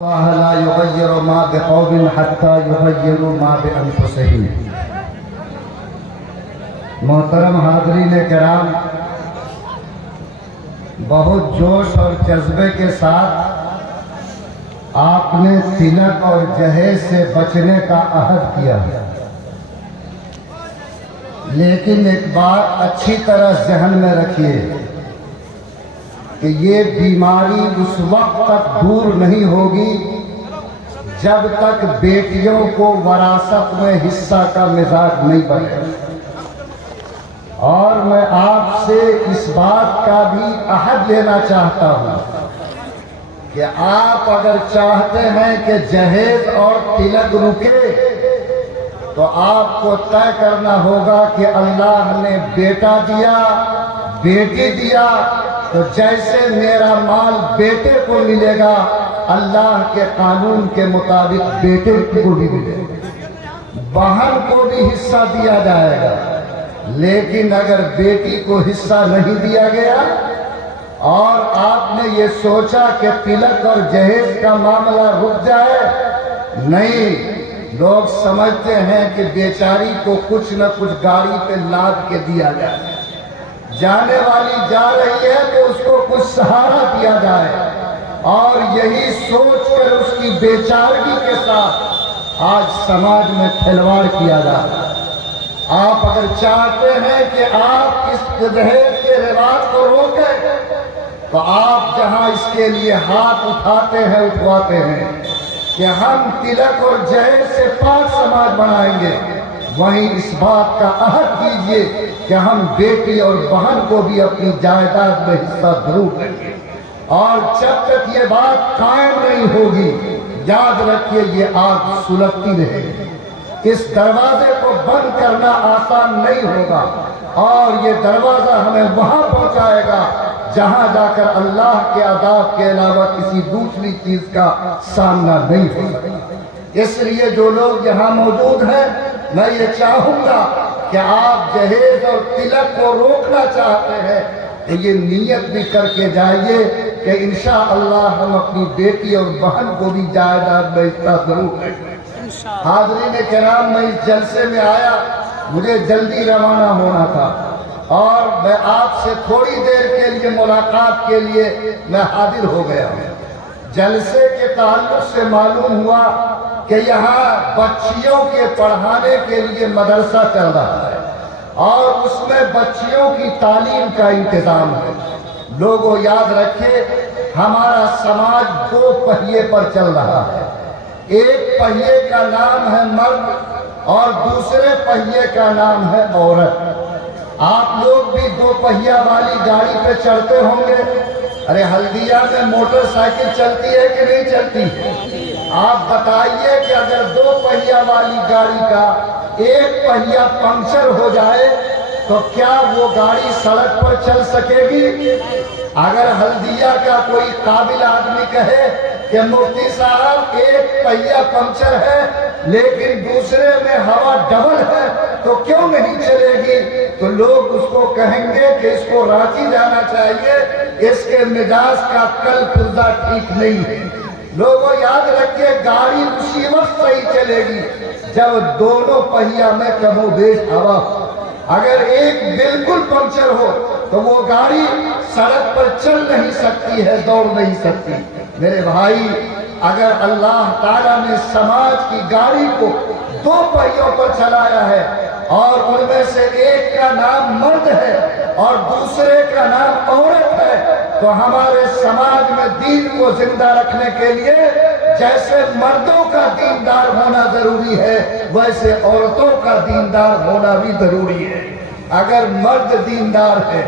اللہ لا یغیر ما بقوم حتی یغیروا ما بانفسہم۔ محترم حاضرین کرام، بہت جوش اور جذبے کے ساتھ آپ نے تلک اور جہیز سے بچنے کا عہد کیا، لیکن ایک بات اچھی طرح ذہن میں رکھیے کہ یہ بیماری اس وقت تک دور نہیں ہوگی جب تک بیٹیوں کو وراثت میں حصہ کا مزاج نہیں بنے۔ اور میں آپ سے اس بات کا بھی عہد لینا چاہتا ہوں کہ آپ اگر چاہتے ہیں کہ جہیز اور تلک رکے تو آپ کو طے کرنا ہوگا کہ اللہ نے بیٹا دیا، بیٹی دیا، تو جیسے میرا مال بیٹے کو ملے گا، اللہ کے قانون کے مطابق بیٹے کو بھی ملے گا، بہن کو بھی حصہ دیا جائے گا۔ لیکن اگر بیٹی کو حصہ نہیں دیا گیا اور آپ نے یہ سوچا کہ تلک اور جہیز کا معاملہ رک جائے، نہیں، لوگ سمجھتے ہیں کہ بیچاری کو کچھ نہ کچھ گاڑی پہ لاد کے دیا جائے، جانے والی جا رہی ہے تو اس کو کچھ سہارا دیا جائے، اور یہی سوچ کر اس کی بیچارگی کے ساتھ آج سماج میں کھلواڑ کیا جا رہا ہے۔ آپ اگر چاہتے ہیں کہ آپ اس جہیز کے رواج کو روکیں تو آپ جہاں اس کے لیے ہاتھ اٹھاتے ہیں، اٹھواتے ہیں کہ ہم تلک اور جہیز سے پاک سماج بنائیں گے، وہیں اس بات کا عہد کیجئے کہ ہم بیٹی اور بہن کو بھی اپنی جائیداد میں حصہ ضرور دیں گے۔ اور جب تک یہ بات قائم نہیں ہوگی، یاد رکھیے یہ آگ سلگتی رہے گی۔ اس دروازے کو بند کرنا آسان نہیں ہوگا، اور یہ دروازہ ہمیں وہاں پہنچائے گا جہاں جا کر اللہ کے عذاب کے علاوہ کسی دوسری چیز کا سامنا نہیں ہوگا۔ اس لیے جو لوگ یہاں موجود ہیں، میں یہ چاہوں گا کہ آپ جہیز اور تلک کو روکنا چاہتے ہیں تو یہ نیت بھی کر کے جائیے کہ انشاءاللہ ہم اپنی بیٹی اور بہن کو بھی جائیداد میں حصہ ضرور دیں گے۔ حاضرین کرام، میں اس جلسے میں آیا، مجھے جلدی روانہ ہونا تھا، اور میں آپ سے تھوڑی دیر کے لیے ملاقات کے لیے میں حاضر ہو گیا ہوں۔ جلسے کے تعلق سے معلوم ہوا کہ یہاں بچیوں کے پڑھانے کے لیے مدرسہ چل رہا ہے، اور اس میں بچیوں کی تعلیم کا انتظام ہے۔ لوگوں یاد رکھیں، ہمارا سماج دو پہیے پر چل رہا ہے۔ ایک پہیے کا نام ہے مرد اور دوسرے پہیے کا نام ہے عورت۔ آپ لوگ بھی دو پہیہ والی گاڑی پہ چڑھتے ہوں گے۔ ارے ہلدیا میں موٹر سائیکل چلتی ہے کہ نہیں چلتی؟ آپ بتائیے کہ اگر دو پہیہ والی گاڑی کا ایک پہیہ پنکچر ہو جائے تو کیا وہ گاڑی سڑک پر چل سکے گی؟ اگر ہلدیا کا کوئی قابل آدمی کہے کہ مفتی صاحب ایک پہیہ پنکچر ہے لیکن دوسرے میں ہوا ڈبل ہے تو کیوں نہیں چلے گی، تو لوگ اس کو کہیں گے کہ اس کو رانچی جانا چاہیے، اس کے مزاج کا کل پرزہ ٹھیک نہیں ہے۔ لوگوں یاد رکھیے، گاڑی اسی وقت صحیح چلے گی جب دونوں پہیہ میں کم و بیش ہوا ہو۔ اگر ایک بالکل پنکچر ہو تو وہ گاڑی سڑک پر چل نہیں سکتی ہے، دوڑ نہیں سکتی۔ میرے بھائی، اگر اللہ تعالیٰ نے سماج کی گاڑی کو دو پہیوں پر چلایا ہے، اور ان میں سے ایک کا نام مرد ہے اور دوسرے کا نام عورت ہے، تو ہمارے سماج میں دین کو زندہ رکھنے کے لیے جیسے مردوں کا دیندار ہونا ضروری ہے، ویسے عورتوں کا دیندار ہونا بھی ضروری ہے۔ اگر مرد دیندار ہے،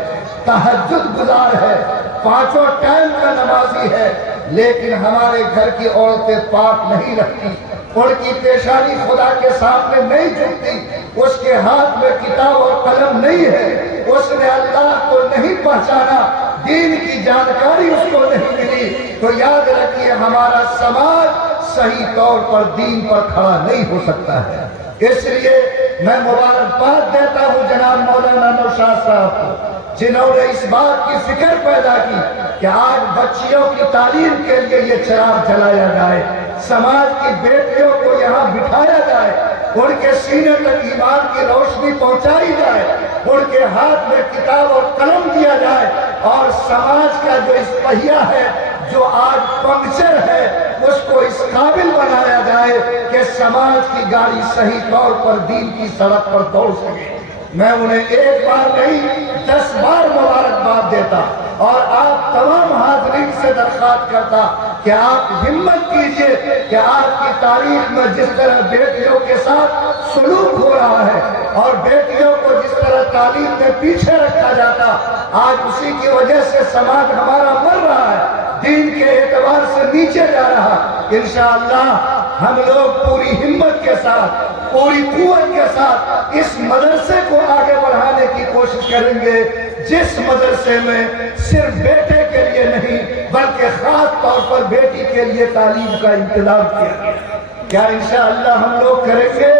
تہجد گزار ہے، پانچوں ٹائم کا نمازی ہے، لیکن ہمارے گھر کی عورتیں پاک نہیں رکھتی، ان کی پیشانی خدا کے سامنے نہیں جھکتی، اس کے ہاتھ میں کتاب اور قلم نہیں ہے، اس نے اللہ کو نہیں پہچانا، دین کی جانکاری اس کو نہیں ملی، تو یاد رکھیے ہمارا سماج صحیح طور پر دین پر کھڑا نہیں ہو سکتا ہے۔ اس لیے میں مبارکباد دیتا ہوں جناب مولانا نوشاد صاحب کو، جنہوں نے اس بات کی فکر پیدا کی کہ آج بچیوں کی تعلیم کے لیے یہ چراغ جلایا جائے، سماج کی بیٹیوں کو یہاں بٹھایا جائے، ان کے سینے تک ایمان کی روشنی پہنچائی جائے، ان کے ہاتھ میں کتاب اور قلم دیا جائے، اور سماج کا جو اس پہیہ ہے جو آج پنکچر ہے اس کو اس قابل بنایا جائے کہ سماج کی گاڑی صحیح طور پر دین کی سڑک پر دوڑ سکے۔ میں انہیں ایک بار نہیں 10 بار مبارکباد دیتا اور آپ تمام حاضرین سے درخواست کرتا کہ آپ ہمت کیجئے کہ آپ کی تاریخ میں جس طرح بیٹیوں کے ساتھ سلوک ہو رہا ہے اور بیٹیوں کو جس طرح تعلیم میں پیچھے رکھا جاتا، آج اسی کی وجہ سے سماج ہمارا مر رہا ہے، دین کے اعتبار سے نیچے جا رہا۔ انشاءاللہ ہم لوگ پوری ہمت کے ساتھ، پوری قوت کے ساتھ اس مدرسے کو آگے بڑھانے کی کوشش کریں گے، جس مدرسے میں صرف بیٹے کے لیے نہیں بلکہ خاص طور پر بیٹی کے لیے تعلیم کا انتظام کیا گیا۔ کیا انشاءاللہ ہم لوگ کریں گے؟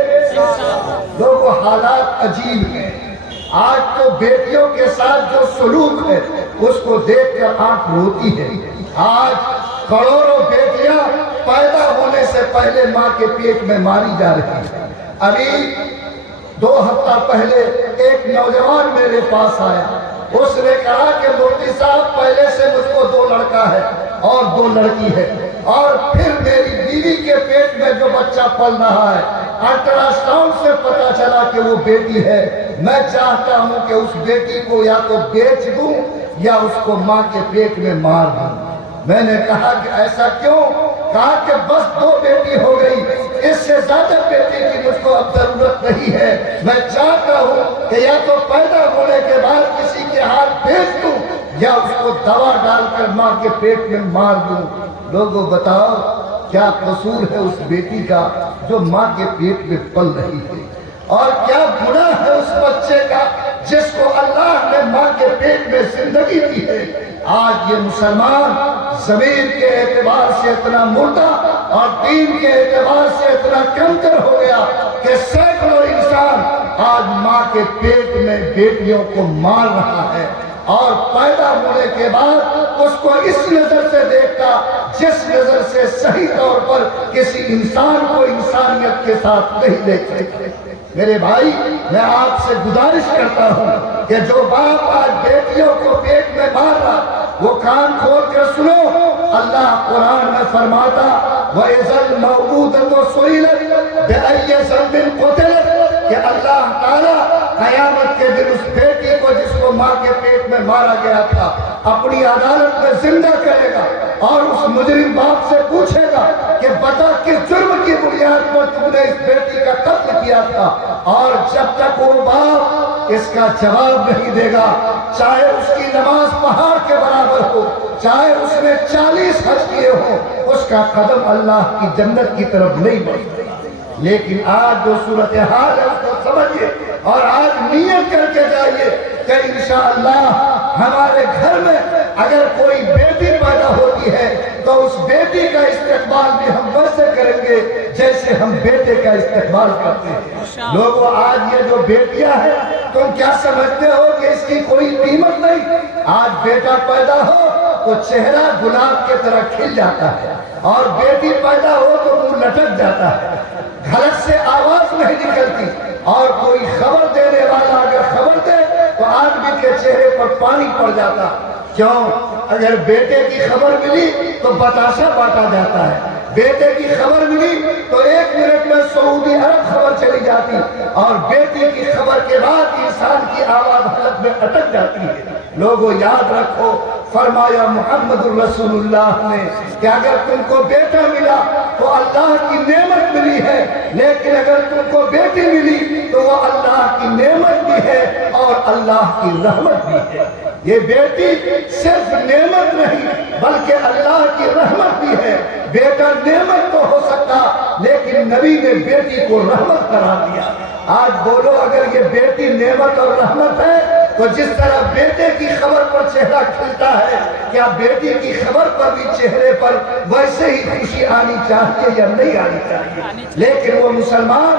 لوگوں حالات عجیب ہیں، آج تو بیٹیوں کے ساتھ جو سلوک ہے اس کو دیکھ کر آنکھ روتی ہے۔ آج کروڑوں بیٹیاں پیدا ہونے سے پہلے ماں کے پیٹ میں ماری جا رہی ہیں۔ ابھی 2 ہفتہ پہلے ایک نوجوان میرے پاس آیا، اس نے کہا کہ مفتی صاحب پہلے سے مجھ کو 2 لڑکا ہے اور 2 لڑکی ہے، اور پھر میری بیوی کے پیٹ میں جو بچہ پل رہا ہے الٹرا ساؤنڈ سے پتا چلا کہ وہ بیٹی ہے، میں چاہتا ہوں کہ اس بیٹی کو یا تو بیچ دوں یا اس کو ماں کے پیٹ میں مار دوں۔ میں نے کہا کہ ایسا کیوں؟ کہا کہ بس 2 بیٹی ہو گئی، اس سے زیادہ بیٹی کی مجھ کو اب ضرورت نہیں ہے، میں چاہتا ہوں کہ یا تو پیدا ہونے کے بعد کسی کے ہاتھ بھیج دوں یا اس کو دوا ڈال کر ماں کے پیٹ میں مار دوں۔ لوگوں بتاؤ کیا قصور ہے اس بیٹی کا جو ماں کے پیٹ میں پل رہی ہے، اور کیا گناہ ہے اس بچے کا جس کو اللہ نے ماں کے پیٹ میں زندگی دی ہے۔ آج یہ مسلمان ضمیر کے اعتبار سے اتنا مردہ اور دین کے اعتبار سے اتنا کمتر ہو گیا کہ سینکڑوں انسان آج ماں کے پیٹ میں بیٹیوں کو مار رہا ہے، اور پیدا ہونے کے بعد اس کو اس نظر سے دیکھتا جس نظر سے صحیح طور پر کسی انسان کو انسانیت کے ساتھ نہیں دیکھ سکتے۔ میرے بھائی، میں آپ سے گزارش کرتا ہوں کہ جو باپ آج بیٹیوں کو پیٹ میں مار رہا، وہ کان کھول کر سنو، اللہ قرآن میں فرماتا وَإِذَا الْمَوْءُودَةُ سُئِلَتْ بِأَيِّ ذَنبٍ قُتِلَتْ، کہ اللہ تعالیٰ قیامت کے دن اس بیٹی کو جس کو ماں کے پیٹ میں مارا گیا تھا اپنی عدالت میں زندہ کرے گا، اور اس مجرم باپ سے پوچھے گا کہ بتا کس جرم کی بنیاد پر تم نے اس بیٹی کا قتل کیا تھا، اور جب تک وہ باپ اس کا جواب نہیں دے گا، چاہے اس کی نماز پہاڑ کے برابر ہو، چاہے اس نے 40 حج کیے ہوں، اس کا قدم اللہ کی جنت کی طرف نہیں بڑھ سکتا۔ لیکن آج جو صورتحال ہے اس کو سمجھیے اور آج نیت کر کے جائیے کہ انشاءاللہ ہمارے گھر میں اگر کوئی بیٹی پیدا ہوتی ہے تو اس بیٹی کا استقبال بھی ہم ویسے کریں گے جیسے ہم بیٹے کا استقبال کرتے ہیں۔ لوگوں، آج یہ جو بیٹیاں ہیں تم کیا سمجھتے ہو کہ اس کی کوئی قیمت نہیں؟ آج بیٹا پیدا ہو تو چہرہ گلاب کی طرح کھل جاتا ہے، اور بیٹی پیدا ہو تو منہ لٹک جاتا ہے، گھر سے آواز نہیں نکلتی، اور کوئی خبر دینے والا اگر خبر دے تو آدمی کے چہرے پر پانی پڑ جاتا۔ کیوں؟ اگر بیٹے کی خبر ملی تو بتاشا بانٹا جاتا ہے، بیٹے کی خبر ملی تو 1 منٹ میں سعودی عرب خبر چلی جاتی، اور بیٹی کی خبر کے بعد انسان کی آواز حلق میں اٹک جاتی ہے۔ لوگوں یاد رکھو، فرمایا محمد الرسول اللہ نے کہ اگر تم کو بیٹا ملا تو اللہ کی نعمت ملی ہے، لیکن اگر تم کو بیٹی ملی تو وہ اللہ کی نعمت بھی ہے اور اللہ کی رحمت بھی ہے۔ یہ بیٹی صرف نعمت نہیں بلکہ اللہ کی رحمت بھی ہے۔ بیٹا نعمت تو ہو سکتا لیکن نبی نے بیٹی کو رحمت قرار دیا۔ آج بولو، اگر یہ بیٹی نعمت اور رحمت ہے تو جس طرح بیٹے کی خبر پر چہرہ کھلتا ہے، کیا بیٹی کی خبر پر بھی چہرے پر ویسے ہی خوشی آنی چاہیے یا نہیں آنی چاہیے؟ لیکن وہ مسلمان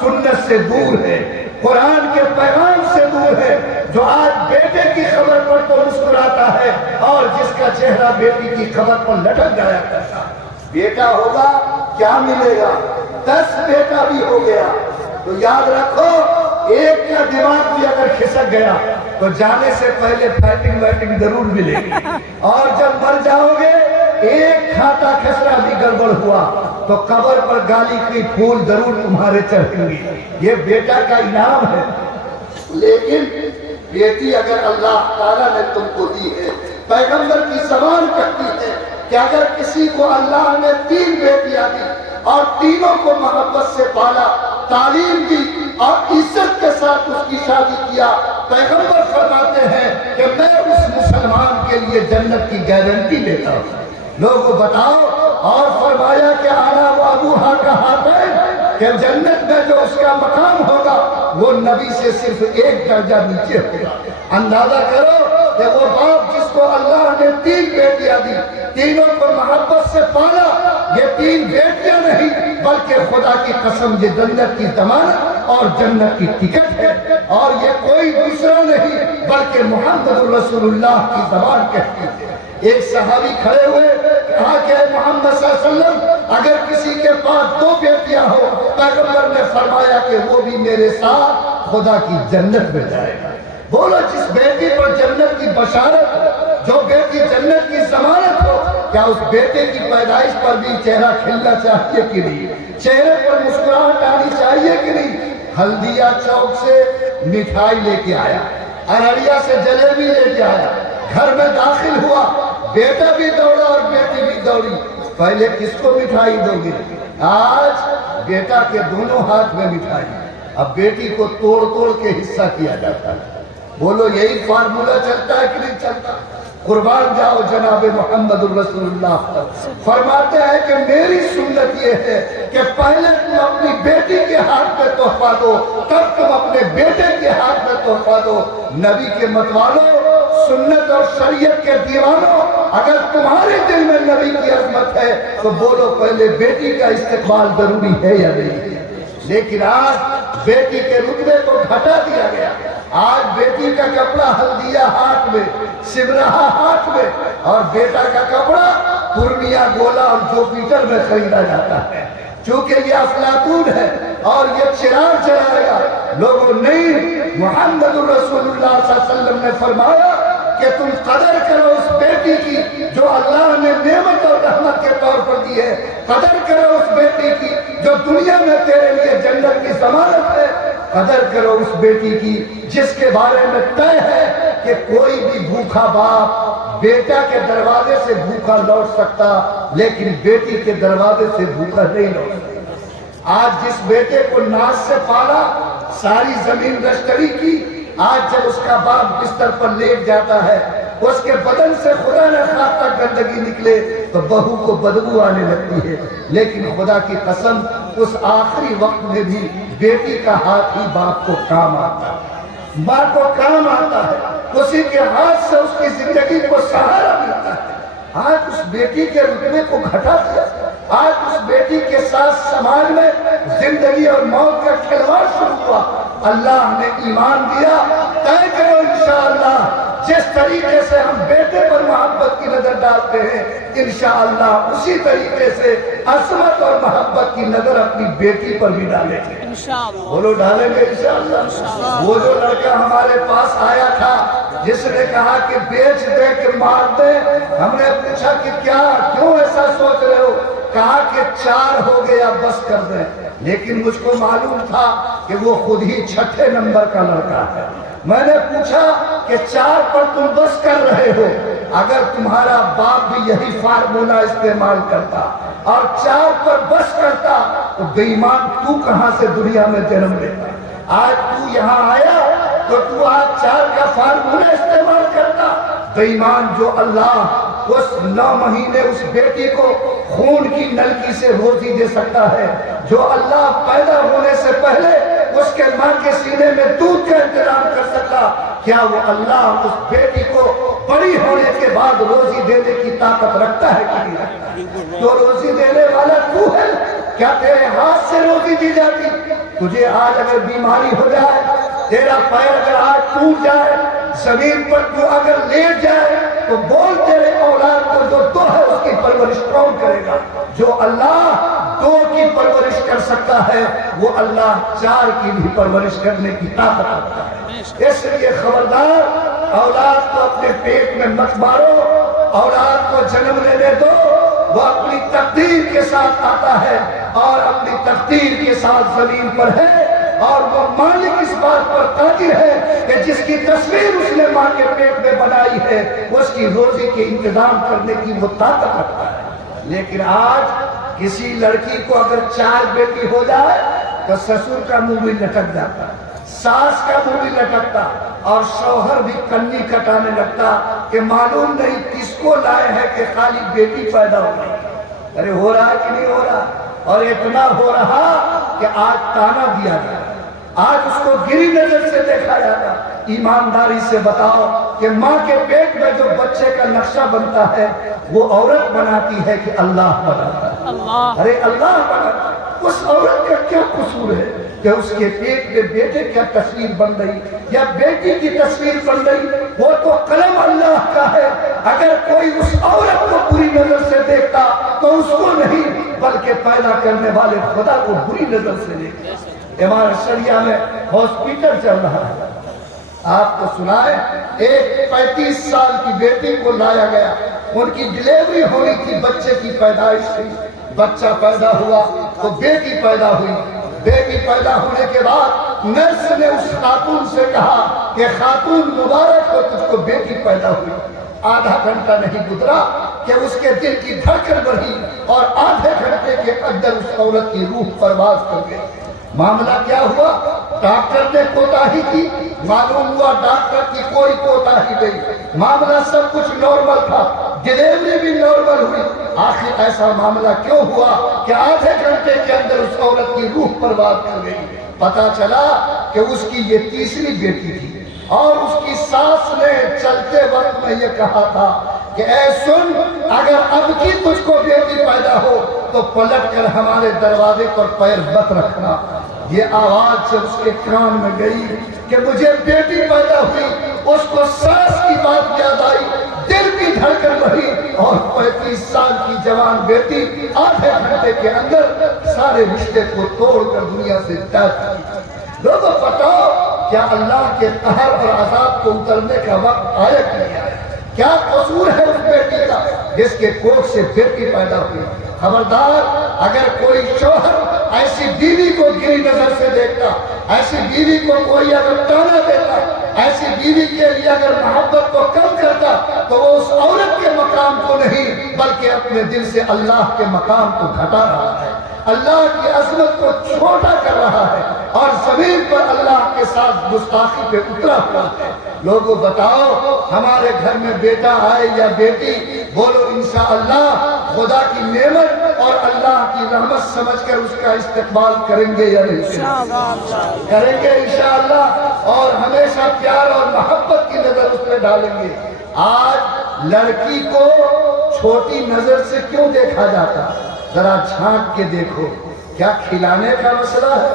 سنت سے دور ہے، قرآن کے پیغام سے دور ہے، جو آج بیٹے کی خبر پر تو مسکراتا ہے اور جس کا چہرہ بیٹی کی خبر پر لٹک جایا کرتا ہے۔ بیٹا ہوگا کیا ملے گا؟ 10 بیٹا بھی ہو گیا تو یاد رکھو ایک کا دماغ بھی اگر کھسک گیا تو جانے سے پہلے فائٹنگ وائٹنگ ضرور ملے گی، اور جب مر جاؤ گے ایک کھاتا کھسرا بھی گڑبڑ ہوا تو قبر پر گالی کی پھول ضرور تمہارے چڑھیں گے۔ یہ بیٹا کا انعام ہے۔ لیکن بیٹی اگر اللہ تعالیٰ نے تم کو دی ہے، پیغمبر کی زبان کہتی ہے کہ اگر کسی کو اللہ نے 3 بیٹیاں دی اور تینوں کو محبت سے پالا، تعلیم دی اور عزت کے ساتھ اس کی شادی کیا، پیغمبر فرماتے ہیں کہ میں اس مسلمان کے لیے جنت کی گارنٹی دیتا ہوں۔ لوگوں بتاؤ، اور فرمایا کہ انا و ابوہا کا ہاتین، کہ جنت میں جو اس کا مقام ہوگا وہ نبی سے صرف 1 درجہ نیچے ہوگا۔ اندازہ کرو کہ وہ باپ جس کو اللہ نے 3 بیٹیاں دی، تینوں کو محبت سے پالا، یہ 3 بیٹیاں نہیں بلکہ خدا کی قسم یہ جنت کی ضمانت اور جنت کی ٹکٹ ہے، اور یہ کوئی دوسرا نہیں بلکہ محمد رسول اللہ کی زبان کہتی ہے۔ ایک صحابی کھڑے ہوئے، کہا کہ محمد صلی اللہ علیہ وسلم اگر کسی کے پاس 2 بیٹیاں ہو، پیغمبر نے فرمایا کہ وہ بھی میرے ساتھ خدا کی جنت میں جائے گا۔ بولو، جس بیٹی پر جنت کی بشارت، جو بیٹی جنت کی ضمانت ہو، کیا اس بیٹے کی پیدائش پر بھی چہرہ کھلنا چاہیے کہ نہیں؟ چہرے پر مسکراہٹ آنی چاہیے کہ نہیں؟ ہلدیا چوک سے مٹھائی لے کے آیا، ارڑیا سے جلیبی لے کے آیا، گھر میں داخل ہوا، بیٹا بھی دوڑا اور بیٹی بھی دوڑی، پہلے کس کو مٹھائی دو گے؟ آج بیٹا کے دونوں ہاتھ میں مٹھائی، اب بیٹی کو توڑ توڑ کے حصہ کیا جاتا ہے۔ بولو، یہی فارمولہ چلتا ہے کہ نہیں چلتا؟ قربان جاؤ جناب محمد الرسول اللہ فرماتے ہیں کہ میری سنت یہ ہے کہ پہلے تم اپنی بیٹی کے ہاتھ میں تحفہ دو، تب تم اپنے بیٹے کے ہاتھ میں تحفہ دو۔ نبی کے متوالوں، سنت اور شریعت کے دیوانوں، اگر تمہارے دل میں نبی کی عظمت ہے تو بولو پہلے بیٹی کا استقبال ضروری ہے یا نہیں؟ لیکن آج بیٹی کے رتبے کو گھٹا دیا گیا۔ آج بیٹی کا کپڑا ہلدیا ہاتھ میں، سمرہا ہاتھ میں، اور بیٹا کا کپڑا پورنیہ، گولا اور جوپیٹر میں خریدا جاتا ہے، چونکہ یہ افلاطون ہے اور یہ چراغ جلائے گا۔ لوگوں نہیں، محمد رسول اللہ صلی اللہ علیہ وسلم نے فرمایا کہ تم قدر کرو اس بیٹی کی جو اللہ نے نعمت اور رحمت کے طور پر دی ہے، قدر کرو اس بیٹی کی جو دنیا میں تیرے لیے جنت کی ضمانت ہے، قدر کرو اس بیٹی کی جس کے بارے میں طے ہے کہ کوئی بھی بھوکا باپ بیٹا کے دروازے سے بھوکا لوٹ سکتا لیکن بیٹی کے دروازے سے بھوکا نہیں لوٹ سکتا۔ آج جس بیٹے کو ناز سے پالا، ساری زمین رشتری کی، آج جب اس کا باپ بستر پر لیٹ جاتا ہے، اس کے بدن سے خدا نہ خواستہ گندگی نکلے تو بہو کو بدبو آنے لگتی ہے، لیکن خدا کی قسم اس آخری وقت میں بھی بیٹی کا ہاتھ ہی باپ کو کام آتا ہے، ماں کو کام آتا ہے، اسی کے ہاتھ سے اس کی زندگی کو سہارا ملتا ہے۔ آج اس بیٹی کے رتبے کو گھٹا دیا، آج اس بیٹی کے ساتھ سماج میں زندگی اور موت کا کھلواڑ شروع ہوا۔ اللہ نے ایمان دیا، طے کرو انشاءاللہ جس طریقے سے ہم بیٹے پر محبت کی نظر ڈالتے ہیں، انشاءاللہ اسی طریقے سے عظمت اور محبت کی نظر اپنی بیٹی پر بھی ڈالیں گے۔ بولو ڈالیں گے انشاءاللہ۔ وہ جو لڑکا ہمارے پاس آیا تھا جس نے کہا کہ بیچ دے کہ مار دے، ہم نے پوچھا کہ کیوں ایسا سوچ رہے ہو؟ کہا کہ 4 ہو گیا بس کر دیں، لیکن مجھ کو معلوم تھا کہ وہ خود ہی 6 نمبر کا لڑکا ہے۔ میں نے پوچھا کہ 4 پر تم بس کر رہے ہو، اگر تمہارا باپ بھی یہی فارمولہ استعمال کرتا اور 4 پر بس کرتا تو بے ایمان تو کہاں سے دنیا میں جنم لیتا؟ آج تو یہاں آیا تو تو آج 4 کا فارمولہ استعمال کرتا۔ بے ایمان، جو اللہ اس 9 مہینے اس بیٹی کو خون کی نلکی سے روزی دے سکتا ہے، جو اللہ پیدا ہونے سے پہلے اس کے ماں کے سینے میں دودھ کا انتظام کر سکتا، کیا وہ اللہ اس بیٹی کو بڑی ہونے کے بعد روزی دینے کی طاقت رکھتا ہے کہ نہیں رکھتا؟ جو روزی دینے والا تو ہے، کیا تیرے ہاتھ سے روزی دی جاتی؟ تجھے آج اگر بیماری ہو جائے، تیرا پیر اگر آج ٹوٹ جائے، زمین پر تو اگر لیٹ جائے، تو بول تیرے اولاد کو جو دو ہے اس کی پرورش کون کرے گا؟ جو اللہ دو کی پرورش کر سکتا ہے، وہ اللہ چار کی بھی پرورش کرنے کی طاقت رکھتا ہے۔ اس لیے خبردار، اولاد کو اپنے پیٹ میں مت مارو، اولاد کو جنم لینے دو، وہ اپنی تقدیر کے ساتھ آتا ہے اور اپنی تقدیر کے ساتھ زمین پر ہے، اور وہ مالک اس بات پر قادر ہے کہ جس کی تصویر اس نے ماں کے پیٹ میں بنائی ہے اس کی روزی کے انتظام کرنے کی وہ طاقت رکھتا ہے۔ لیکن آج کسی لڑکی کو اگر 4 بیٹی ہو جائے تو سسر کا منہ بھی لٹک جاتا، ساس کا منہ بھی لٹکتا، اور شوہر بھی کنی کٹانے لگتا کہ معلوم نہیں کس کو لائے ہے کہ خالی بیٹی پیدا ہو گئی۔ ارے ہو رہا کہ نہیں ہو رہا؟ اور اتنا ہو رہا کہ آج تانا دیا جائے، آج اس کو گری نظر سے دیکھا جاتا۔ ایمانداری سے بتاؤ کہ ماں کے پیٹ میں جو بچے کا نقشہ بنتا ہے وہ عورت بناتی ہے کہ اللہ بناتا ہے؟ ارے اللہ بناتا ہے۔ اس عورت کا کیا قصور ہے کہ اس کے پیٹ میں بیٹے کیا تصویر بن رہی یا بیٹی کی تصویر بن رہی؟ وہ تو قلم اللہ کا ہے۔ اگر کوئی اس عورت کو بری نظر سے دیکھتا تو اس کو نہیں بلکہ پیدا کرنے والے خدا کو بری نظر سے دیکھتا۔ ہمارے شریعہ میں ہاسپٹل چل رہا ہے، آپ کو سنائے، ایک 35 سال کی بیٹی کو لایا گیا، ان کی ڈیلیوری ہونی تھی، بچے کی پیدائش تھی، بچہ پیدا ہوا تو بیٹی پیدا ہوئی۔ بیٹی پیدا ہونے کے بعد نرس نے اس خاتون سے کہا کہ خاتون مبارک ہو، تجھ کو بیٹی پیدا ہوئی۔ آدھا گھنٹہ نہیں گزرا کہ اس کے دل کی دھڑکن بڑھی اور آدھے گھنٹے کے اندر اس عورت کی روح پرواز کر گئی۔ معاملہ کیا ہوا؟ ڈاکٹر نے کوتاہی کی، معلوم ہوا ڈاکٹر کی کوئی کوتاہی نہیں، معاملہ سب کچھ نارمل تھا، ڈیلیوری بھی نارمل ہوئی۔ آخر ایسا معاملہ کیوں ہوا کہ آدھے گھنٹے کے اندر اس عورت کی روح پرواز کر گئی؟ پتا چلا کہ اس کی یہ تیسری بیٹی تھی، اور اس کی ساس نے چلتے وقت میں یہ کہا تھا کہ اے سن، اگر اب کی تجھ کو بیٹی پیدا ہو تو پلٹ کر ہمارے دروازے پر پیر مت رکھنا۔ یہ آواز جب اس کے کان میں گئی کہ مجھے بیٹی پیدا ہوئی، اس کو ساس کی بات یاد آئی، دل کی دھڑکن بڑھی، اور 35 سال کی جوان بیٹی آدھے گھنٹے کے اندر سارے رشتے کو توڑ کر دنیا سے چلی۔ لوگوں بتاؤ، کیا اللہ کے قہر اور عذاب کو اترنے کا وقت آیا کہ نہیں آیا؟ کیا قصور ہے اس بیٹی کا جس کے کوکھ سے بیٹی پیدا ہوئی؟ خبردار، اگر کوئی شوہر ایسی بیوی کو گری نظر سے دیکھتا، ایسی بیوی کو کوئی اگر تانا دیتا، ایسی بیوی کے لیے اگر محبت کو کم کرتا، تو وہ اس عورت کے مقام کو نہیں بلکہ اپنے دل سے اللہ کے مقام کو گھٹا رہا ہے، اللہ کی عظمت کو چھوٹا کر رہا ہے، اور زمین پر اللہ کے ساتھ گستاخی پہ اترا ہوا ہے۔ لوگوں بتاؤ، ہمارے گھر میں بیٹا آئے یا بیٹی، بولو انشاءاللہ خدا کی نعمت اور اللہ کی رحمت سمجھ کر اس کا استقبال کریں گے یا نہیں؟ کریں گے انشاءاللہ، اور ہمیشہ پیار اور محبت کی نظر اس پہ ڈالیں گے۔ آج لڑکی کو چھوٹی نظر سے کیوں دیکھا جاتا؟ ذرا جھانک کے دیکھو، کیا کھلانے کا مسئلہ ہے؟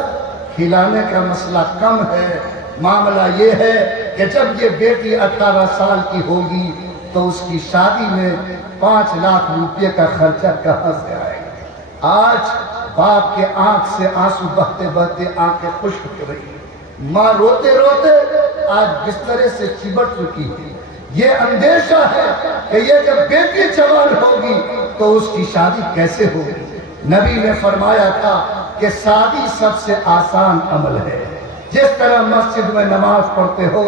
کھلانے کا مسئلہ کم ہے، معاملہ یہ ہے کہ جب یہ بیٹی 18 سال کی ہوگی تو اس کی شادی میں 5 لاکھ روپے کا خرچہ کہاں سے آئے گا؟ آج باپ کے آنکھ سے آنسو بہتے بہتے آنکھیں خشک ہو رہی ہیں، ماں روتے روتے آج بسترے سے چمٹ چکی ہے۔ یہ اندیشہ ہے کہ یہ جب بیٹی جوان ہوگی تو اس کی شادی کیسے ہوگی؟ نبی نے فرمایا تھا کہ شادی سب سے آسان عمل ہے، جس طرح مسجد میں نماز پڑھتے ہو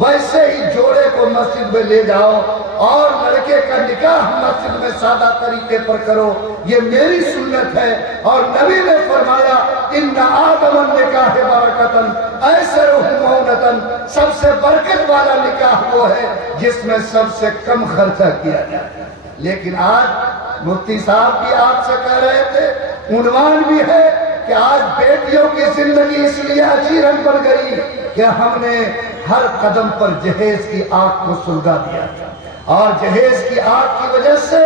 ویسے ہی جوڑے کو مسجد میں لے جاؤ اور لڑکے کا نکاح مسجد میں سادہ طریقے پر کرو، یہ میری سنت ہے۔ اور نبی نے فرمایا ان آدم النکاح برکتن ایسرہ مونتن، سب سے برکت والا نکاح وہ ہے جس میں سب سے کم خرچہ کیا جائے۔ لیکن آج مفتی صاحب بھی آپ سے کہہ رہے تھے، عنوان بھی ہے کہ آج بیٹیوں کی زندگی اس لیے اچیرن بن گئی کہ ہم نے ہر قدم پر جہیز کی آگ کو سلگا دیا، اور جہیز کی آگ کی وجہ سے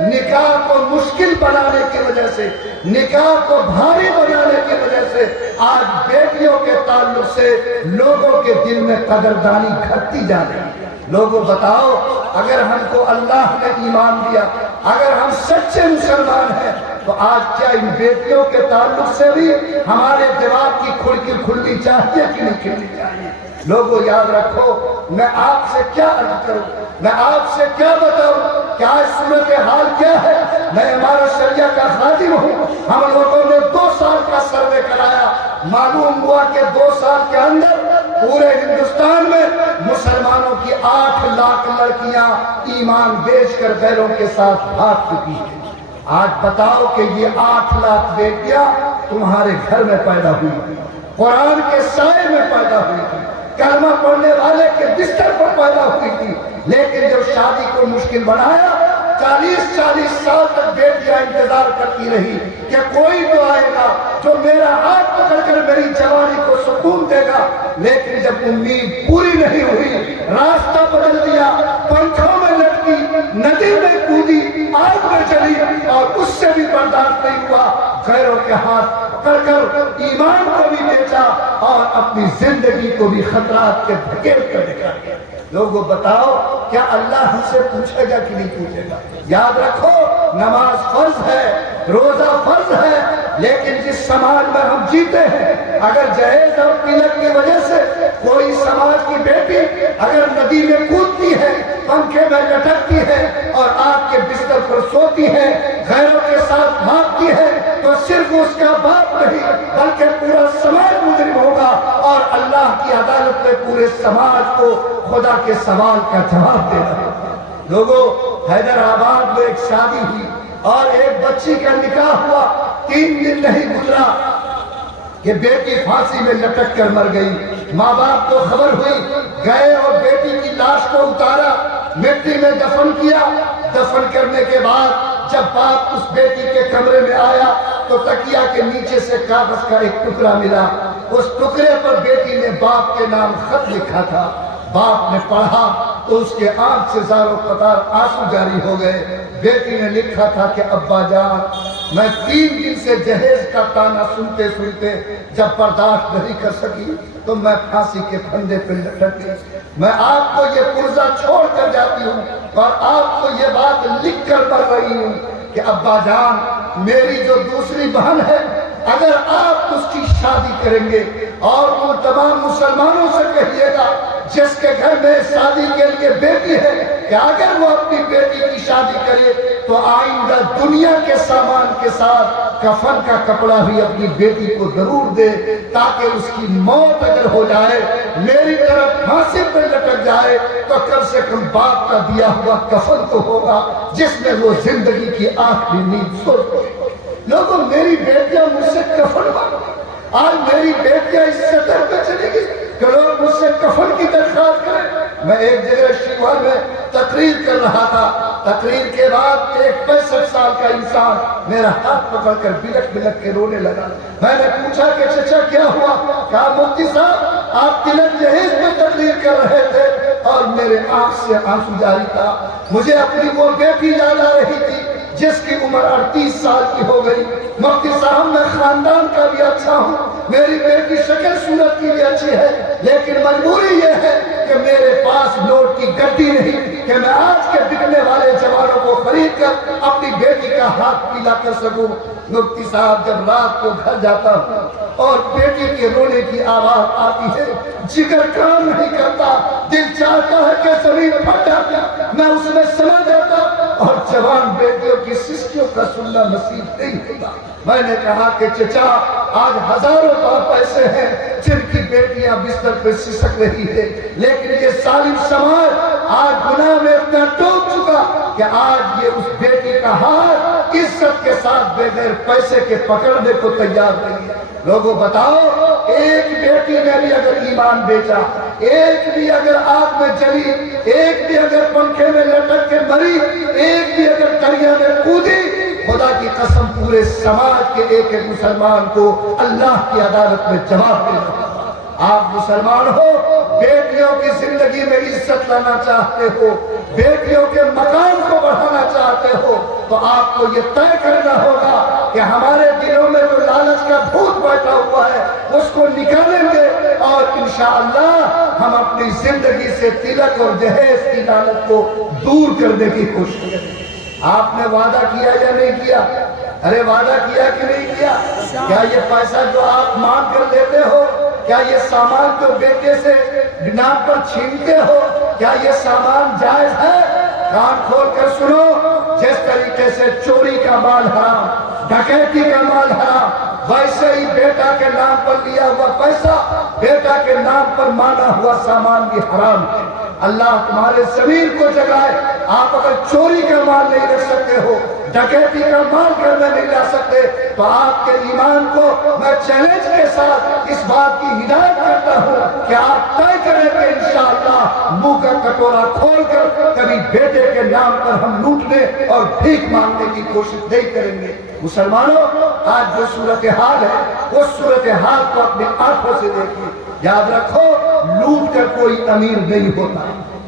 نکاح کو مشکل بنانے کی وجہ سے، نکاح کو بھاری بنانے کی وجہ سے آج بیٹیوں کے تعلق سے لوگوں کے دل میں قدردانی گھٹتی جا رہی ہے۔ لوگوں بتاؤ، اگر ہم کو اللہ نے ایمان دیا، اگر ہم سچے مسلمان ہیں، تو آج کیا ان بیٹیوں کے تعلق سے بھی ہمارے دماغ کی کھڑکی کھلنی چاہیے کہ نہیں کھلنی چاہیے؟ لوگوں یاد رکھو، میں آپ سے کیا عرض کروں، میں آپ سے کیا بتاؤں کہ آج صورتحال کیا ہے۔ میں ہمارا شریعہ کا خادم ہوں، ہم لوگوں نے 2 سال کا سروے کرایا، معلوم ہوا کہ 2 سال کے اندر پورے ہندوستان میں مسلمانوں کی 8 لاکھ لڑکیاں ایمان بیچ کر غیروں کے ساتھ بھاگ چکی ہیں۔ آج بتاؤ کہ یہ 8 لاکھ بیٹیاں تمہارے گھر میں پیدا ہوئی، قرآن کے سائے میں پیدا ہوئی تھی، کلمہ پڑھنے والے کے بستر پر پیدا ہوئی تھی، لیکن جب شادی کو مشکل بنایا، 40 سال تک بیٹیاں انتظار کرتی رہی کہ کوئی تو آئے گا جو میرا ہاتھ پکڑ کر میری جوانی کو سکون دے گا، لیکن جب امید پوری نہیں ہوئی، راستہ بدل دیا، پنکھوں میں لٹکی، ندی میں کودی، آگ میں چلی، اور اس سے بھی برداشت نہیں ہوا، غیروں کے ہاتھ پکڑ کر ایمان کو بھی بیچا اور اپنی زندگی کو بھی خطرات کے دھکیل کر دکھا دیا۔ لوگوں بتاؤ، کیا اللہ ہم سے پوچھے گا کہ نہیں پوچھے گا؟ یاد رکھو، نماز فرض ہے، روزہ فرض ہے، لیکن جس سماج میں ہم جیتے ہیں، اگر جہیز اور تلک کی وجہ سے کوئی سماج کی بیٹی اگر ندی میں کودتی ہے، پنکھے میں لٹکتی ہے اور آگ کے بستر پر سوتی ہے، غیروں کے ساتھ بھاگتی ہے، تو صرف اس کا باپ نہیں بلکہ پورا سماج مجرم ہوگا، اور اللہ کی عدالت میں پورے سماج کو خدا کے سوال کا جواب دینا ہے۔ لوگوں، حیدرآباد میں ایک شادی ہوئی اور ایک بچی کا نکاح ہوا، 3 دن نہیں گزرا کہ بیٹی پھانسی میں لٹک کر مر گئی۔ ماں باپ کو خبر ہوئی، گئے اور بیٹی کی لاش کو اتارا، مٹی میں دفن کیا۔ دفن کرنے کے بعد جب باپ اس بیٹی کے کمرے میں آیا تو تکیہ کے نیچے سے کاغذ کا ایک ٹکڑا ملا، اس ٹکڑے پر بیٹی نے باپ کے نام خط لکھا تھا۔ باپ نے پڑھا تو اس کے آنکھ سے زاروں قطار آنسو جاری ہو گئے۔ بیٹی نے لکھا تھا کہ ابا جان، میں 3 دن سے جہیز کا تانا سنتے سنتے جب برداشت نہیں کر سکی تو میں پھانسی کے پھندے پہ لٹک گئی۔ میں آپ کو یہ پرزہ چھوڑ کر جاتی ہوں اور آپ کو یہ بات لکھ کر پڑھ رہی ہوں کہ ابا جان، میری جو دوسری بہن ہے، اگر آپ اس کی شادی کریں گے اور ان تمام مسلمانوں سے کہیے گا جس کے گھر میں شادی کے لیے بیٹی ہے کہ اگر وہ اپنی بیٹی کی شادی کرے تو آئندہ دنیا کے سامان کے ساتھ کفن کا کپڑا بھی اپنی بیٹی کو ضرور دے، تاکہ اس کی موت اگر ہو جائے، میری طرف پھانسی پہ لٹک جائے، تو کم سے کم باپ کا دیا ہوا کفن تو ہوگا جس میں وہ زندگی کی آخری نیند سو سکے۔ لوگوں، میری بیٹیاں مجھ سے کفن مانگتی، آج میری بیٹیاں اس سطح پہ چلی گئی کہ لوگ مجھ سے کفن کی درخواست کریں۔ میں ایک جگہ شیوہر میں تقریر کر رہا تھا، تقریر کے بعد ایک 65 سال کا انسان میرا ہاتھ پکڑ کر بلک بلک کے رونے لگا۔ میں نے پوچھا کہ چچا کیا ہوا؟ کہا مفتی صاحب، آپ تلک جہیز میں تقریر کر رہے تھے اور میرے آنکھ سے آنسو جاری تھا۔ مجھے اپنی وہ بیٹی یاد آ رہی تھی جس کی عمر 38 سال کی ہو گئی۔ مفتی صاحب، میں خاندان کا بھی اچھا ہوں، میری بیٹی شکل صورت کی بھی اچھی ہے، لیکن مجبوری یہ ہے کہ میرے پاس نوٹ کی گڈی نہیں کہ میں آج کے بکنے والے جوانوں کو خرید کر اپنی بیٹی کا ہاتھ پیلا کر سکوں۔ مفتی صاحب، جب رات کو گھر جاتا ہوں اور بیٹی کے رونے کی آواز آتی ہے، جگر کام نہیں کرتا، دل چاہتا ہے کہ زمین پھٹ جاتی، میں اس میں سما جاتا اور جوان بیٹیوں کی سسکیوں کا سننا نصیب نہیں ہوتا۔ میں نے کہا کہ چچا، آج ہزاروں پیسے ہیں جن کی بیٹیاں بستر پہ سسک رہی ہے، لیکن یہ ظالم سماج آج گناہ میں اتنا ڈوب چکا کہ آج یہ اس بیٹی کا ہاتھ عزت کے ساتھ بغیر پیسے کے پکڑنے کو تیار نہیں ہے۔ لوگوں بتاؤ، ایک بیٹی نے بھی اگر ایمان بیچا، ایک بھی اگر آگ میں جلی، ایک بھی اگر پنکھے میں لٹک کے مری، ایک بھی اگر دریا میں کودی، خدا کی قسم پورے سماج کے ایک ایک مسلمان کو اللہ کی عدالت میں جواب دینا ہوگا۔ آپ مسلمان ہو، بیٹیوں کی زندگی میں عزت لانا چاہتے ہو، بیٹیوں کے مقام کو بڑھانا چاہتے ہو، تو آپ کو یہ طے کرنا ہوگا کہ ہمارے دلوں میں جو لالچ کا بھوت بیٹھا ہوا ہے اس کو نکالیں گے، اور انشاءاللہ ہم اپنی زندگی سے تلک اور جہیز کی لالچ کو دور کرنے کی کوشش کریں گے۔ آپ نے وعدہ کیا یا نہیں کیا؟ ارے وعدہ کیا کہ نہیں کیا؟ کیا یہ پیسہ جو آپ مانگ کر لیتے ہو، کیا یہ سامان جو بیٹے سے بنا پر چھینتے ہو، کیا یہ سامان جائز ہے؟ کان کھول کر سنو، جس طریقے سے چوری کا مال حرام، ڈکیتی کا مال حرام، ویسے ہی بیٹا کے نام پر لیا ہوا پیسہ، بیٹا کے نام پر مانا ہوا سامان بھی حرام ہے۔ اللہ تمہارے ضمیر کو جگائے۔ آپ اگر چوری کا مال نہیں رکھ سکتے ہو، ڈکیتی کا مال کرنے نہیں لا سکتے، تو آپ کے ایمان کو میں چیلنج کے ساتھ اس بات کی ہدایت کرتا ہوں کہ آپ طے کریں کہ انشاءاللہ منہ کا کٹورا کھول کر کبھی بیٹے کے نام پر ہم لوٹنے اور بھیک مانگنے کی کوشش نہیں کریں گے۔ مسلمانوں، آج جو صورتحال ہے اس صورتحال کو اپنی آنکھوں سے دیکھیے۔ یاد رکھو، لوٹ کر کوئی امیر نہیں ہوتا،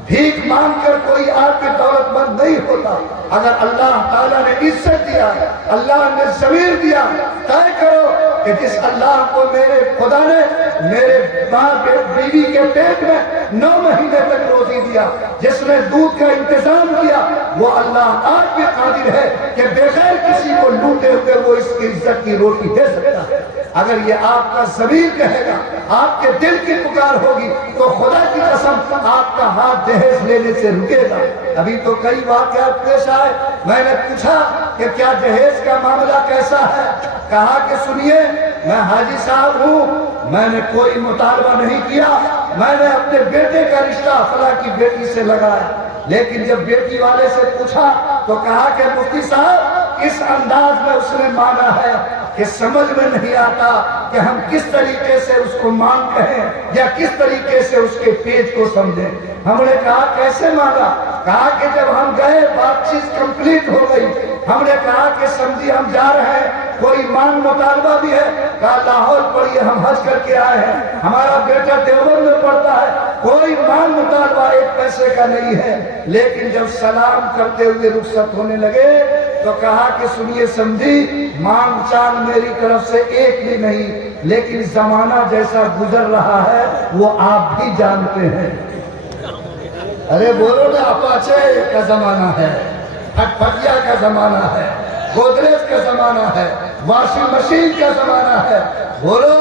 بھیک مانگ کر کوئی آپ کے دولت مند نہیں ہوتا۔ اگر اللہ تعالیٰ نے عزت دیا، اللہ نے ضمیر دیا، طے کرو کہ جس اللہ کو میرے خدا نے میرے ماں بیوی کے پیٹ میں 9 مہینے تک روزی دیا، جس نے دودھ کا انتظام کیا، وہ اللہ آج بھی قادر ہے کہ بغیر کسی کو لوٹے ہوئے وہ اس کی عزت کی روٹی دے سکتا ہے۔ اگر یہ آپ کا ضمیر کہے گا، آپ کے دل کی پکار ہوگی، تو خدا کی قسم آپ کا ہاتھ جہیز لینے سے رکے گا۔ ابھی تو کئی واقعات پیش آئے، میں نے پوچھا کہ کیا جہیز کا معاملہ کیسا ہے؟ کہا کہ سنیے، میں حاجی صاحب ہوں، میں نے کوئی مطالبہ نہیں کیا، میں نے اپنے بیٹے کا رشتہ فلاں کی بیٹی سے لگایا، لیکن جب بیٹی والے سے پوچھا تو کہا کہ مفتی صاحب اس انداز میں اس نے مانگا ہے کہ سمجھ میں نہیں آتا کہ ہم کس طریقے سے اس کو مانگ کہیں یا کس طریقے سے اس کے پیج کو سمجھیں۔ ہم نے کہا کیسے مانگا؟ کہا کہ جب ہم گئے بات چیت کمپلیٹ ہو گئی، ہم نے کہا کہ سمجھی ہم جا رہے ہیں، کوئی مانگ مطالبہ بھی ہے؟ کہا لاہور پڑھیے، ہم حج کر کے آئے ہیں، ہمارا بیٹا دیوبند میں پڑھتا ہے، کوئی مانگ مطالبہ 1 پیسے کا نہیں ہے۔ لیکن جب سلام کرتے ہوئے رخصت ہونے لگے تو کہا کہ سنیے سمجھی، مانگ چانگ میری طرف سے ایک بھی نہیں، لیکن زمانہ جیسا گزر رہا ہے وہ آپ بھی جانتے ہیں۔ ارے بولو نا، اپاچے کا زمانہ ہے، پھٹ پھٹیا کا زمانہ ہے، گودریج کا زمانہ ہے، واشنگ مشین کا زمانہ ہے۔ بولو،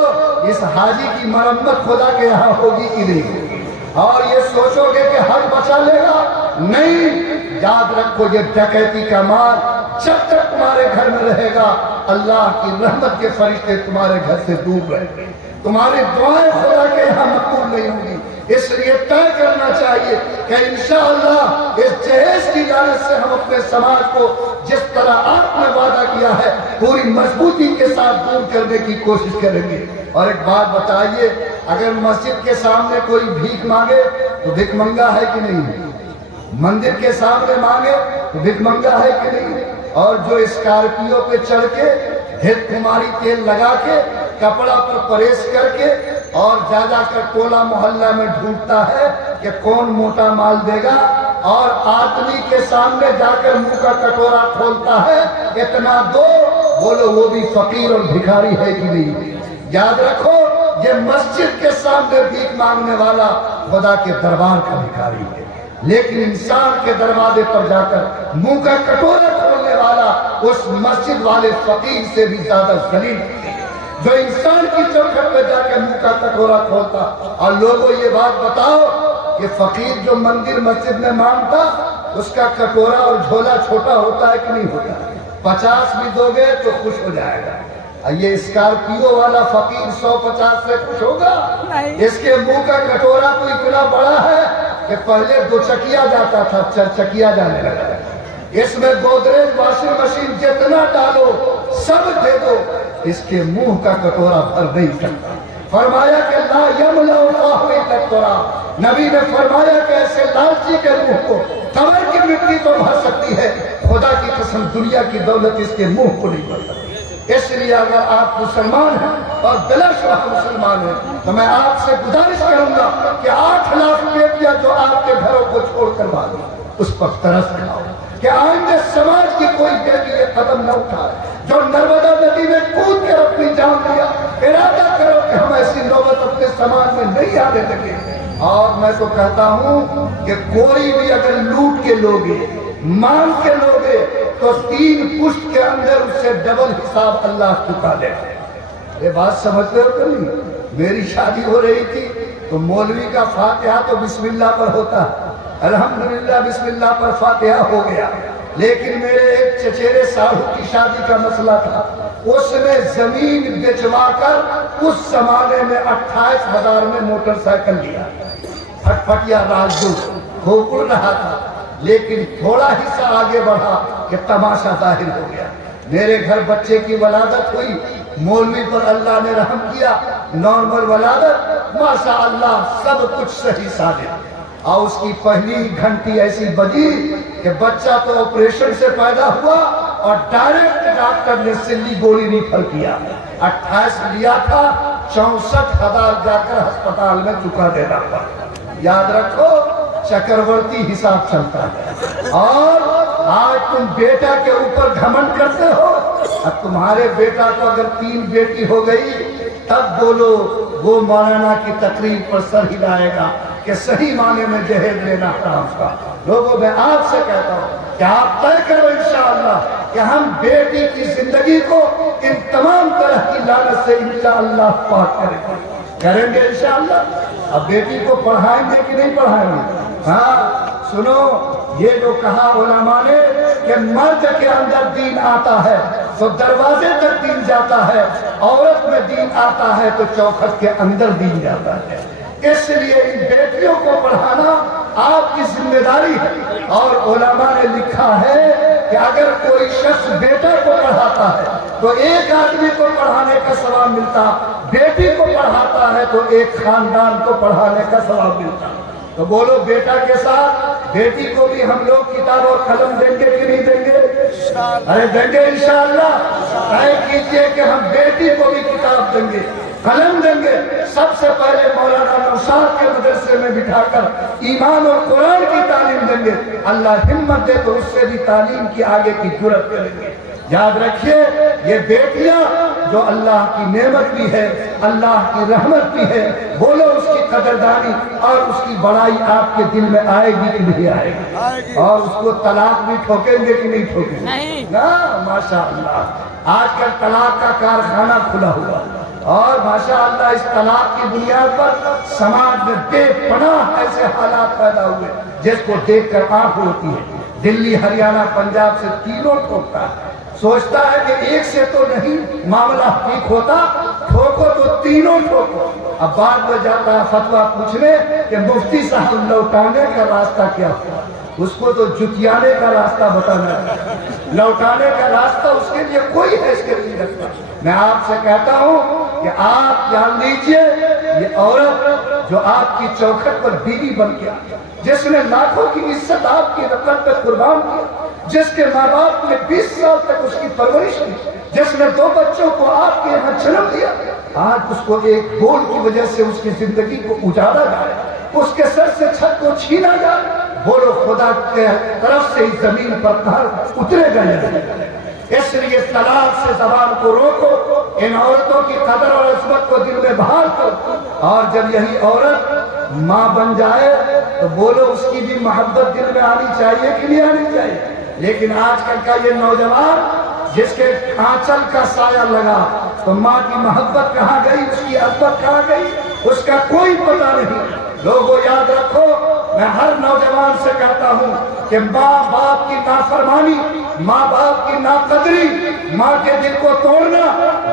اس حاجی کی مرمت خدا کے یہاں ہوگی کہ نہیں ہوگی؟ اور یہ سوچو گے کہ حق بچا لے گا؟ نہیں، یاد رکھو یہ ڈکیتی کا مال جب تک تمہارے گھر میں رہے گا، اللہ کی رحمت کے فرشتے تمہارے گھر سے دور رہیں گے، تمہاری دعائیں خدا کے یہاں مقبول نہیں ہوں گی۔ اس لیے طے کرنا چاہیے کہ انشاءاللہ اس جہیز کی لالچ سے ہم اپنے سماج کو جس طرح آپ نے وعدہ کیا ہے پوری مضبوطی کے ساتھ دور کرنے کی کوشش کریں گے۔ اور ایک بات بتائیے، اگر مسجد کے سامنے کوئی بھیک مانگے تو بھیک منگا ہے کہ نہیں؟ مندر کے سامنے مانگے تو بھیک منگا ہے کہ نہیں؟ اور جو اسکارپیو پہ چڑھ کے دھت کماری تیل لگا کے کپڑا پر پریس کر کے اور جا کر ٹولہ محلہ میں ڈھونڈتا ہے کہ کون موٹا مال دے گا، اور آدمی کے سامنے جا کر منہ کا کٹورا کھولتا ہے اتنا دو، بولو وہ بھی فقیر اور بھکاری ہے کہ نہیں؟ یاد رکھو، یہ مسجد کے سامنے بھیک مانگنے والا خدا کے دربار کا بھکاری ہے، لیکن انسان کے دروازے پر جا کر منہ کا کٹورا کھولنے والا اس مسجد والے فقیر سے بھی زیادہ ذلیل ہے جو انسان کی چوکھٹ پہ جا کے منہ کا کٹورا کھولتا۔ اور لوگوں یہ بات بتاؤ کہ فقیر جو مندر مسجد میں مانگتا اس کا کٹورا اور جھولا چھوٹا ہوتا ہے کہ نہیں ہوتا؟ 50 بھی دو گے تو خوش ہو جائے گا۔ یہ اسکارپیو والا فقیر 150 سے خوش ہوگا؟ اس کے منہ کا کٹورا تو اتنا بڑا ہے کہ پہلے 2 چکیا جاتا تھا، 4 چکیا جانے لگا ہے۔ اس میں گودریج واشنگ مشین جتنا ڈالو سب دے دو، اس کے منہ کا کٹورا بھر نہیں سکتا۔ فرمایا کہ لا یملأ فاہ الکٹورا، نبی نے فرمایا کہ ایسے لالچی کے منہ کو قبر کی مٹی تو بھر سکتی ہے، خدا کی قسم دنیا کی دولت اس کے منہ کو نہیں بھر سکتی۔ اس لیے اگر آپ مسلمان ہیں اور بلا شبہ مسلمان ہیں تو میں آپ سے گزارش کروں گا کہ 8 لاکھ بیٹیاں جو آپ کے گھروں کو چھوڑ کر بھاگی اس پر ترس کھاؤ کہ آئندہ سماج کی کوئی بیٹی یہ قدم نہ اٹھائے جو نرمدا ندی میں کود کر اپنی جان دیا۔ ارادہ کرو کہ ہم ایسی نوبت اپنے سماج میں نہیں آنے لگے۔ اور میں تو کہتا ہوں کہ کوئی بھی اگر لوٹ کے لوگے مانگ کے لوگے تو 3 پشت کے اندر اس سے ڈبل حساب اللہ چکا دے۔ یہ بات سمجھتے ہو کہ نہیں؟ میری شادی ہو رہی تھی تو مولوی کا فاتحہ تو بسم اللہ پر ہوتا ہے، الحمدللہ بسم اللہ پر فاتحہ ہو گیا، لیکن میرے ایک چچیرے صاحب کی شادی کا مسئلہ تھا، اس نے زمین بیچوا کر اس زمانے میں 28,000 میں موٹر سائیکل لیا، پھٹ پھٹیا راجدوت خوب اڑ رہا تھا، لیکن تھوڑا حصہ آگے بڑھا کہ تماشا ظاہر ہو گیا۔ میرے گھر بچے کی ولادت ہوئی، مولوی پر اللہ نے رحم کیا، نارمل ولادت، ماشاء اللہ سب کچھ صحیح سالم، اور اس کی پہلی گھنٹی ایسی بجی کہ بچہ تو آپریشن سے پیدا ہوا اور ڈائریکٹ ڈاکٹر نے سلی گولی ریفر کیا، 28 لیا تھا، 64,000 جا کر ہسپتال میں چکا دینا پڑا۔ یاد رکھو چکرورتی حساب چلتا ہے۔ اور آج تم بیٹا کے اوپر گھمنڈ کرتے ہو، اب تمہارے بیٹا کو اگر 3 بیٹی ہو گئی تب بولو وہ مولانا کی تقریر پر سر ہلائے گا کہ صحیح معنی میں جہیز لینا حرام تھا۔ لوگوں میں آپ سے کہتا ہوں کہ آپ طے کرو انشاءاللہ کہ ہم بیٹی کی زندگی کو ان تمام طرح کی لعنت سے انشاءاللہ پاک کریں گے انشاءاللہ۔ اب بیٹی کو پڑھائیں گے کہ نہیں پڑھائیں گے؟ ہاں سنو، یہ جو کہا علماء نے کہ مرد کے اندر دین آتا ہے تو دروازے تک دین جاتا ہے، عورت میں دین آتا ہے تو چوکھٹ کے اندر دین جاتا ہے۔ اس لیے ان بیٹیوں کو پڑھانا آپ کی ذمہ داری ہے، اور علماء نے لکھا ہے کہ اگر کوئی شخص بیٹا کو پڑھاتا ہے تو ایک آدمی کو پڑھانے کا ثواب ملتا، بیٹی کو پڑھاتا ہے تو ایک خاندان کو پڑھانے کا ثواب ملتا۔ تو بولو بیٹا کے ساتھ بیٹی کو بھی ہم لوگ کتاب اور قلم دیں گے کہ نہیں دیں گے؟ ارے دیں گے انشاءاللہ۔ طے کیجئے کہ ہم بیٹی کو بھی کتاب دیں گے، قلم دیں گے، سب سے پہلے مولانا نوشاد کے مدرسے میں بٹھا کر ایمان اور قرآن کی تعلیم دیں گے، اللہ ہمت دے تو اس سے بھی تعلیم کی آگے کی جرات کریں گے۔ یاد رکھیے یہ بیٹیاں جو اللہ کی نعمت بھی ہے، اللہ کی رحمت بھی ہے، بولو اس کی قدردانی اور اس کی بڑائی آپ کے دل میں آئے گی کہ نہیں آئے گی؟ اور اس کو طلاق بھی ٹھوکیں گے کہ نہیں ٹھوکیں گے؟ نا ماشاءاللہ آج کل طلاق کا کارخانہ کھلا ہوا، اور ماشاءاللہ اس طلاق کی بنیاد پر سماج میں بے پناہ ایسے حالات پیدا ہوئے جس کو دیکھ کر آنکھ ہوتی ہے۔ دلی، ہریانہ، پنجاب سے تینوں ٹھوکتا ہے، سوچتا ہے کہ ایک سے تو نہیں معاملہ ٹھیک ہوتا، ٹھوکو تو تینوں ٹھوکو۔ اب بعد میں جاتا ہے فتویٰ پوچھنے کہ مفتی صاحب لوٹانے کا راستہ کیا ہوا؟ اس کو تو جتیانے کا راستہ بتانا ہے، لوٹانے کا راستہ اس کے لیے کوئی حیثیت نہیں رکھتا۔ میں آپ سے کہتا ہوں کہ آپ جان لیجئے یہ عورت جو آپ کی چوکھٹ پر بیوی بن گیا، جس نے لاکھوں کی عزت آپ کی رقم پہ قربان کیا، جس کے ماں باپ نے 20 سال تک اس کی پرورش کی، جس نے 2 بچوں کو آپ کے یہاں جنم دیا، آج اس کو ایک بول کی وجہ سے اس کی زندگی کو اجاڑا جائے، اس کے سر سے چھت کو چھینا جائے، بولو خدا کے طرف سے اس زمین پر قہر اترے گا نہیں؟ اس لیے طلاق سے زبان کو روکو، ان عورتوں کی قدر اور عظمت کو دل میں بحال کرو، اور جب یہی عورت ماں بن جائے تو بولو اس کی بھی محبت دل میں آنی چاہیے کہ نہیں آنی چاہیے؟ لیکن آج کل کا یہ نوجوان جس کے آنچل کا سایہ لگا تو ماں کی محبت کہاں گئی، اس کی عظمت کہاں گئی، اس کا کوئی پتہ نہیں۔ لوگوں یاد رکھو، میں ہر نوجوان سے کہتا ہوں کہ ماں باپ کی نافرمانی، ماں باپ کی ناقدری، ماں کے دل کو توڑنا،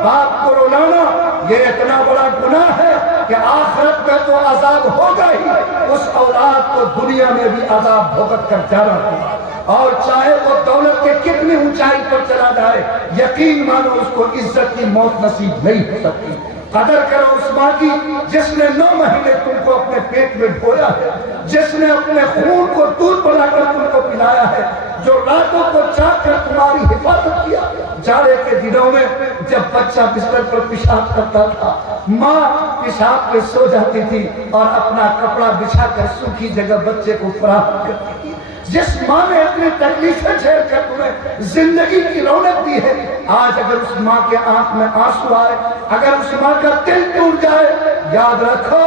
باپ کو رلانا، یہ اتنا بڑا گناہ ہے کہ آخرت میں تو عذاب ہوگا ہی، اس اولاد کو دنیا میں بھی عذاب بھگت کر جانا ہوگا، اور چاہے وہ دولت کے کتنی اونچائی پر چلا جائے، یقین مانو اس کو عزت کی موت نصیب نہیں ہو سکتی۔ قدر کرو اس ماں کی جس نے 9 مہینے تم کو اپنے پیٹ میں ڈھویا ہے، جس نے اپنے خون کو دودھ بنا کر تم کو پلایا ہے، جو راتوں کو جاگ کر تمہاری حفاظت کیا. جاڑے کے دنوں میں جب بچہ بستر پر پیشاب کرتا تھا، ماں پیشاب پہ سو جاتی تھی اور اپنا کپڑا بچھا کر سوکھی جگہ بچے کو فراہم کرتی تھی. جس ماں نے اپنی تکلیفیں جھیل کر تمہیں زندگی کی رونق دی ہے، آج اگر اس ماں کے آنکھ میں آنسو آئے، اگر اس ماں کا دل ٹوٹ جائے، یاد رکھو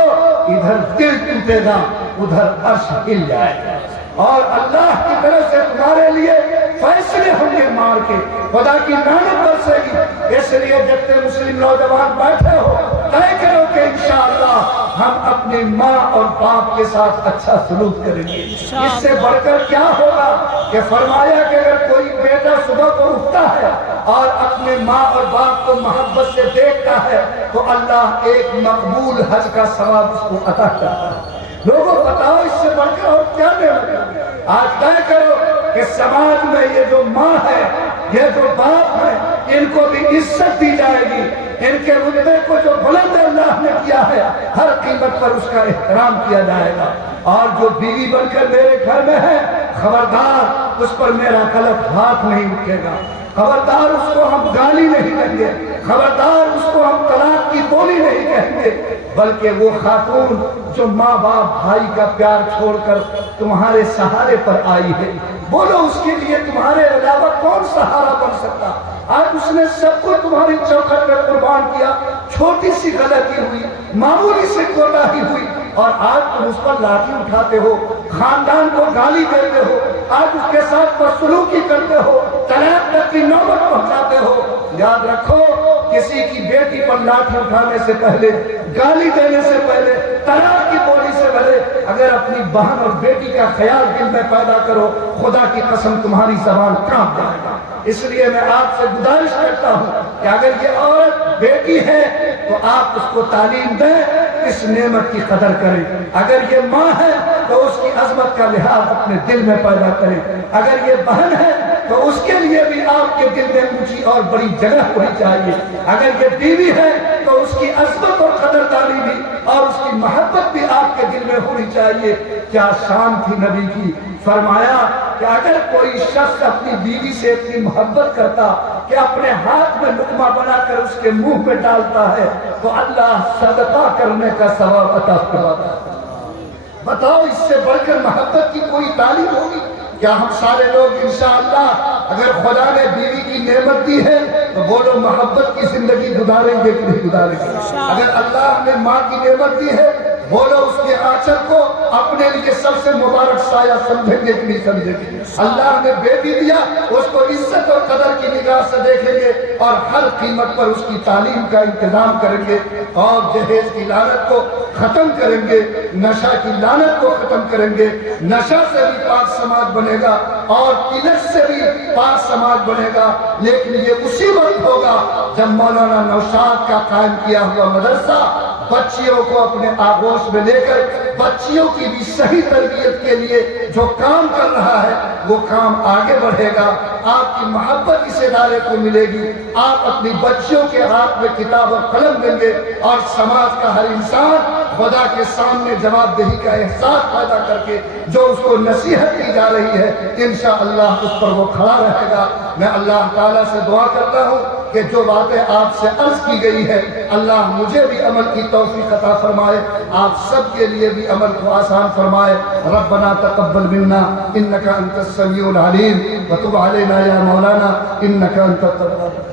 ادھر دل ٹوٹے گا ادھر عرش ہل جائے گا، اور اللہ کی طرف سے تمہارے لیے فیصلے ہوں گے مار کے، خدا کی لعنت برسے گی. اس لیے جتنے مسلم نوجوان بیٹھے ہو، طے کرو کہ انشاءاللہ ہم اپنی ماں اور باپ کے ساتھ اچھا سلوک کریں گے. اس سے بڑھ کر کیا ہوگا کہ فرمایا کہ اگر کوئی بیٹا صبح کو اٹھتا ہے اور اپنے ماں اور باپ کو محبت سے دیکھتا ہے تو اللہ ایک مقبول حج کا ثواب اس کو عطا کرتا ہے. لوگوں بتاؤ اس سے بڑھ کر اور کیا نعمت ہے؟ آج طے کرو کہ سماج میں یہ جو ماں ہے، یہ جو باپ ہے، ان کو بھی عزت دی جائے گی. ان کے رتبے کو جو بلند اللہ نے کیا ہے ہر قیمت پر اس کا احترام کیا جائے گا. اور جو بیوی بن کر میرے گھر میں ہے، خبردار اس پر میرا غلط ہاتھ نہیں اٹھے گا، خبردار اس کو ہم گالی نہیں دیں گے، خبردار اس کو ہم طلاق کی بولی نہیں کہیں گے، بلکہ وہ خاتون جو ماں باپ بھائی کا پیار چھوڑ کر تمہارے سہارے پر آئی ہے، بولو اس کے لیے تمہارے علاوہ کون سہارا بن سکتا؟ آج اس نے سب کو تمہاری چوکھٹ میں قربان کیا. چھوٹی سی غلطی ہوئی، معمولی سے کوتاہی ہوئی، اور آج تم اس پر لاٹھی اٹھاتے ہو، خاندان کو گالی دیتے ہو، آج اس کے ساتھ بدسلوکی کرتے ہو، طلاق تک کی نوبت پہنچاتے ہو. یاد رکھو کسی کی بیٹی پر لاٹھی اٹھانے سے پہلے، گالی دینے سے پہلے، طلاق کی بولی سے پہلے اگر اپنی بہن اور بیٹی کا خیال دل میں پیدا کرو، خدا کی قسم تمہاری زبان کانپ جائے گا. اس لیے میں آپ سے گزارش کرتا ہوں کہ اگر یہ عورت بیٹی ہے تو آپ اس کو تعلیم دیں، اس نعمت کی قدر کریں. اگر یہ ماں ہے تو اس کی عظمت کا لحاظ اپنے دل میں پیدا کریں. اگر یہ بہن ہے تو اس کے لیے بھی آپ کے دل میں اونچی اور بڑی جگہ ہونی چاہیے. اگر یہ بیوی ہے تو اس کی عظمت اور قدردانی بھی اور اس کی محبت بھی آپ کے دل میں ہونی چاہیے. کیا شان تھی نبی کی! فرمایا کہ اگر کوئی شخص اپنی بیوی سے اتنی محبت کرتا کہ اپنے ہاتھ میں لقمہ بنا کر اس کے منہ میں ڈالتا ہے تو اللہ صدقہ کرنے کا ثواب عطا فرماتا ہے. بتاؤ اس سے بڑھ کر محبت کی کوئی تعلیم ہوگی؟ کیا ہم سارے لوگ انشاءاللہ اگر خدا نے بیوی کی نعمت دی ہے تو بولو محبت کی زندگی گزاریں گے کہ نہیں گزاریں گے؟ اگر اللہ نے ماں کی نعمت دی ہے بولو اس کے آنچل کو اپنے لیے سب سے مبارک سایہ سمجھیں گے کہ نہیں سمجھیں گے؟ اللہ نے بیٹی دیا، اس کو عزت اور قدر کی نگاہ سے دیکھیں گے اور ہر قیمت پر اس کی تعلیم کا انتظام کریں گے، اور جہیز کی لعنت کو ختم کریں گے، نشہ کی لعنت کو ختم کریں گے. نشہ سے بھی پاک سماج بنے گا اور تلک سے بھی پاک سماج بنے گا. لیکن یہ اسی وقت ہوگا جب مولانا نوشاد کا قائم کیا ہوا مدرسہ بچیوں کو اپنے آغوش میں لے کر بچیوں کی بھی صحیح تربیت کے لیے جو کام کر رہا ہے وہ کام آگے بڑھے گا. آپ کی محبت اس ادارے کو ملے گی. آپ اپنی بچیوں کے ہاتھ میں کتاب اور قلم دیں گے اور سماج کا ہر انسان خدا کے سامنے جواب دہی کا احساس پیدا کر کے جو اس کو نصیحت کی جا رہی ہے انشاءاللہ اس پر وہ کھڑا رہے گا. میں اللہ تعالیٰ سے دعا کرتا ہوں کہ جو باتیں آپ سے عرض کی گئی ہے اللہ مجھے بھی عمل کی توفیق عطا فرمائے، آپ سب کے لیے بھی عمل کو آسان فرمائے. ربنا تقبل منا انك انت السميع العليم وتب علينا يا مولانا انك انت التواب